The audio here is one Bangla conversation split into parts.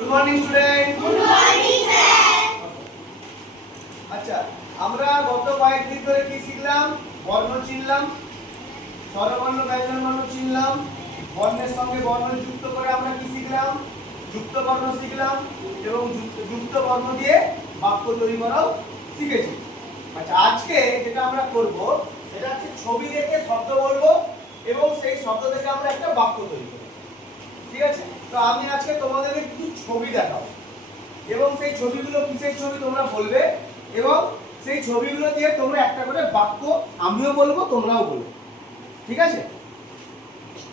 Good morning student. Good morning sir. আচ্ছা, আমরা গত কয়েকদিন ধরে কি শিখলাম? বর্ণ চিনলাম, স্বরবর্ণ ব্যঞ্জন বর্ণ চিনলাম, বর্ণের সঙ্গে বর্ণ যুক্ত করে আমরা কি শিখলাম? যুক্ত বর্ণ শিখলাম এবং যুক্ত বর্ণ দিয়ে বাক্য তৈরি করাও শিখেছি। আচ্ছা, আজকে যেটা আমরা করব সেটা হচ্ছে ছবি দেখে শব্দ বলবো এবং সেই শব্দ থেকে আমরা একটা বাক্য তৈরি করব। ঠিক আছে? তো আমি আজকে তোমাদেরকে কিছু ছবি দেখাবো এবং সেই ছবিগুলো কিসের ছবি তোমরা বলবে এবং সেই ছবিগুলো দিয়ে তোমরা একটা করে বাক্য আমিও বলবো তোমরাও বলবে। ঠিক আছে?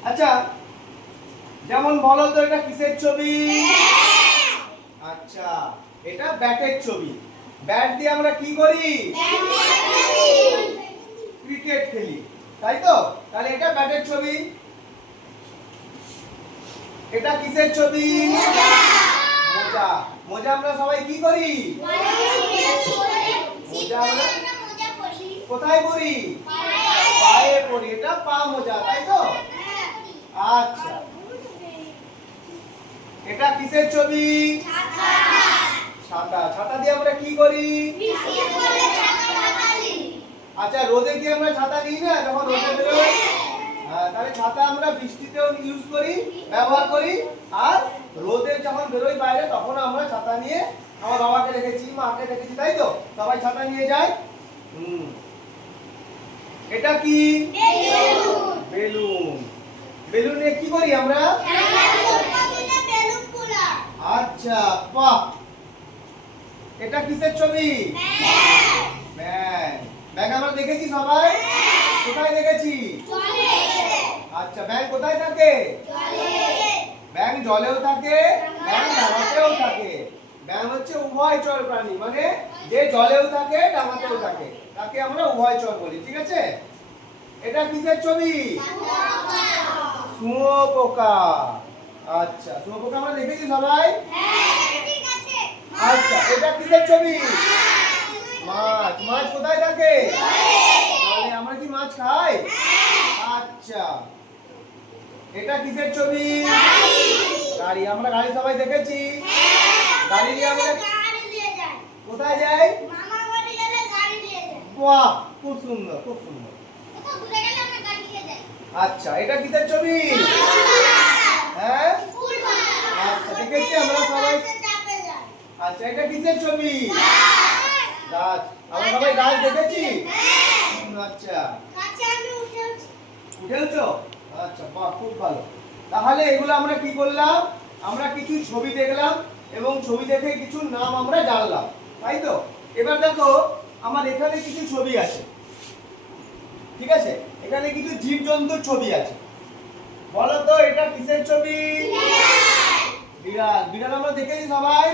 আচ্ছা, যেমন বলো তো এটা কিসের ছবি? আচ্ছা, এটা ব্যাটের ছবি। ব্যাট দিয়ে আমরা কি করি? ক্রিকেট খেলি, তাই তো? তাহলে এটা ব্যাটের ছবি। এটা কিসের ছবি? মোজা। মোজা আমরা সবাই কি করি? মোজা আমরা কোথায় পরি? পায়ে পরি। এটা পা মোজা, তাই তো? আচ্ছা, এটা কিসের ছবি? ছাতা। ছাতা দিয়ে আমরা কি করি? আচ্ছা, রোদে কি আমরা ছাতা নিই না যখন রোদে বেরোই? হ্যাঁ, তাহলে ছাতা আমরা বৃষ্টিতেও ইউজ করি, ব্যবহার করি, আর রোদে যখন বেরোই বাইরে তখন আমরা ছাতা নিয়ে, আমার বাবাকে দেখেছি, মাকে দেখেছি, তাই তো? সবাই ছাতা নিয়ে যায়। এটা কি? বেলুন। বেলুনে কি করি আমরা? আচ্ছা, বাহ। এটা কিসের ছবি? ব্যাগ। ব্যাগ আমরা দেখেছি সবাই? কোথায় দেখেছি? আচ্ছা, ব্যাগ কোথায় থাকে? ব্যাগ জলেও থাকে, ব্যাগ ডাঙাতেও থাকে। ব্যাগ হচ্ছে উভয়চর প্রাণী, মানে যে জলেও থাকে ডাঙাতেও থাকে, তাকে আমরা উভয়চর বলি। ঠিক আছে? এটা কিসের ছবি? শুঁয়োপোকা। আচ্ছা, শুঁয়োপোকা আমরা দেখেছি সবাই? আচ্ছা, এটা কিসের ছবি? মাছ। মাছ কোথায় থাকে? তাহলে আমরা কি মাছ খাই? আচ্ছা, এটা কিসের ছবি? গাড়ি। আমরা গাড়ি সবাই দেখেছি? গাড়ি দিয়ে আমরা কোথায় যাই? বাহ, খুব সুন্দর, খুব সুন্দর। আচ্ছা, এটা কিসের ছবি? হ্যাঁ, আচ্ছা, দেখেছি আমরা সবাই। আচ্ছা, এটা কিসের ছবি? গাছ। আমরা সবাই গাছ দেখেছি? আচ্ছা, উঠেছো? আচ্ছা, বাহ, খুব ভালো। তাহলে এগুলো আমরা কি করলাম? আমরা কিছু ছবি দেখলাম এবং ছবি দেখে কিছু নাম আমরা জানলাম, তাই তো? এবার দেখো, আমার এখানে কিছু ছবি আছে। ঠিক আছে? এখানে কিছু জীবজন্তুর ছবি আছে। বলো তো এটা কিসের ছবি? বিড়াল। বিড়াল আমরা দেখেছি সবাই?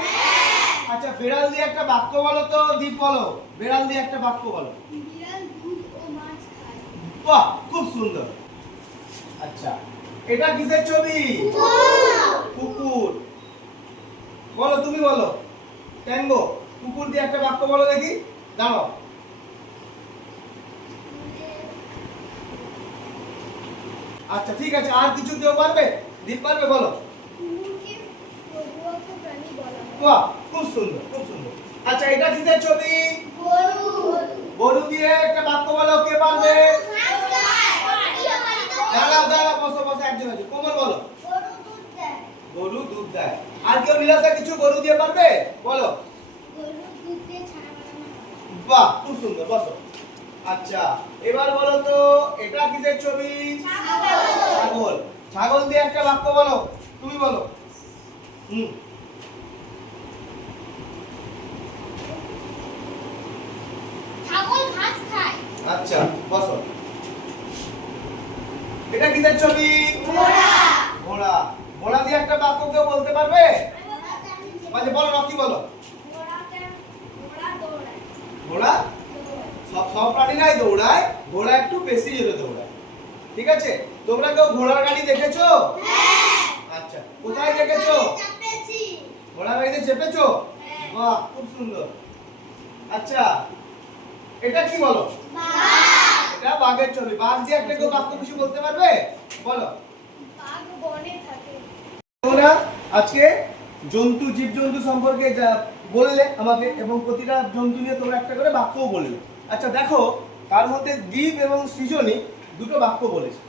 আচ্ছা, বিড়াল দিয়ে একটা বাক্য বলো তো। দীপ বলো, বিড়াল দিয়ে একটা বাক্য বলো। বাহ, খুব সুন্দর। আচ্ছা, এটা কিসের ছবি? কুকুর। বলো, তুমি বলো। ট্যাঙ্গো। কুকুর দিয়ে একটা বাক্য বলো দেখি। দাঁড়াও। আচ্ছা, ঠিক আছে, আর কিছু কেউ পারবে? দীপ পারবে? বলো। বাহ, খুব সুন্দর, খুব সুন্দর। আচ্ছা, এটা কিসের ছবি? গরু দিয়ে একটা বাক্য বলো, কে পারবে? দাঁড়াও, দাঁড়াও, বসো, বসো, একজন আছে। কোমল বলো। গরু দুধ দেয়। আর কেউ নীলাশা কিছু গরু দিয়ে পারবে? বলো। বাহ, খুব সুন্দর, বসো। আচ্ছা, এবার বলো তো এটা কিসের ছবি? ছাগল। ছাগল দিয়ে একটা বাক্য বলো, তুমি বলো। আচ্ছা, বসো। এটা কিসের ছবি? ঘোড়া। ঘোড়া দিয়ে একটা বাক্য কেউ বলতে পারবে? মানে বলো, রকি বলো। ঘোড়া সব প্রাণীরাই দৌড়ায়, ঘোড়া একটু বেশি জোরে দৌড়ায়। ঠিক আছে? তোমরা কেউ ঘোড়ার গাড়ি দেখেছো? আচ্ছা, কোথায় দেখেছো? ঘোড়ার গাড়িতে চেপেছো? বাহ, খুব সুন্দর। আচ্ছা, এটা কি বলো? এটা বাঘের ছবি। বাঘ দিয়ে একটা কেউ বাক্য কিছু বলতে পারবে? বলো। তোমরা আজকে জন্তু জীবজন্তু সম্পর্কে যা বললে আমাকে, এবং প্রতিটা জন্তু নিয়ে তোমরা একটা করে বাক্যও বললে। আচ্ছা দেখো, তার মধ্যে দ্বীপ এবং সৃজনী দুটো বাক্য বলেছে,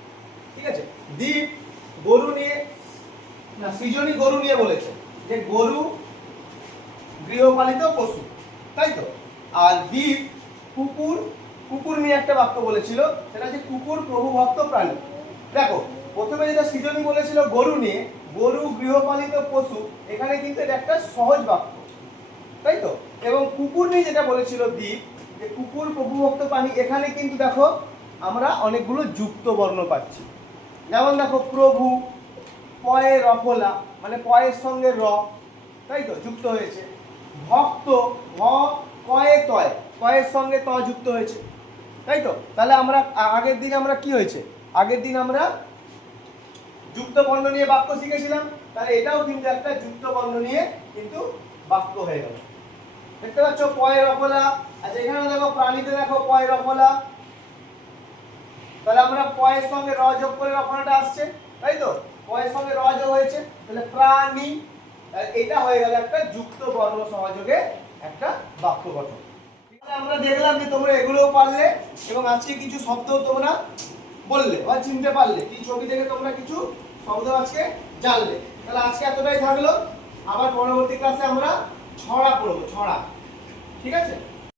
ঠিক আছে? দ্বীপ গরু নিয়ে, না সৃজনী গরু নিয়ে বলেছে যে গরু গৃহপালিত পশু, তাই তো? আর দ্বীপ কুকুর, কুকুর নিয়ে একটা বাক্য বলেছিল, সেটা হচ্ছে কুকুর প্রভুভক্ত প্রাণী। দেখো প্রথমে যেটা সৃজনী বলেছিল গরু নিয়ে, গরু গৃহপালিত পশু, এখানে কিন্তু এটা একটা সহজ বাক্য, তাই তো? এবং কুকুর নিয়ে যেটা বলেছিল দ্বীপ, যে কুকুর প্রভুভক্ত প্রাণী, এখানে কিন্তু দেখো আমরা অনেকগুলো যুক্ত বর্ণ পাচ্ছি। যেমন দেখো প্রভু, পয়ে রফলা, মানে পয়ের সঙ্গে র, তাই তো যুক্ত হয়েছে। ভক্ত, ভ কয়ে তয়, কয়ের সঙ্গে ত যুক্ত হয়েছে, তাই তো? তাহলে আমরা আগের দিন আমরা কি হয়েছে, আগের দিন আমরা যুক্ত বর্ণ নিয়ে বাক্য শিখেছিলাম, তাহলে এটাও কিন্তু একটা যুক্ত বর্ণ নিয়ে কিন্তু বাক্য হয়ে গেল। দেখতে পাচ্ছ পয়ে রফলা। আচ্ছা এখানে দেখো প্রাণীতে দেখো পয়ে রফলা, তাহলে আমরা পয়ের সঙ্গে র যোগ করে রফলাটা আসছে, তাই তো? পয়ের সঙ্গে র যোগ হয়েছে, তাহলে প্রাণী, এটা হয়ে গেল একটা যুক্ত বর্ণ সহযোগে একটা বাক্য গঠন। তাহলে আমরা দেখলাম যে তোমরা এগুলোও পারলে, এবং আজকে কিছু শব্দ তোমরা বললে বা চিনতে পারলে, কি ছবি থেকে তোমরা কিছু শব্দ আজকে জানলে। তাহলে আজকে এতটাই থাকলো, আবার পরবর্তী ক্লাসে আমরা ছড়া পড়বো, ছড়া, ঠিক আছে?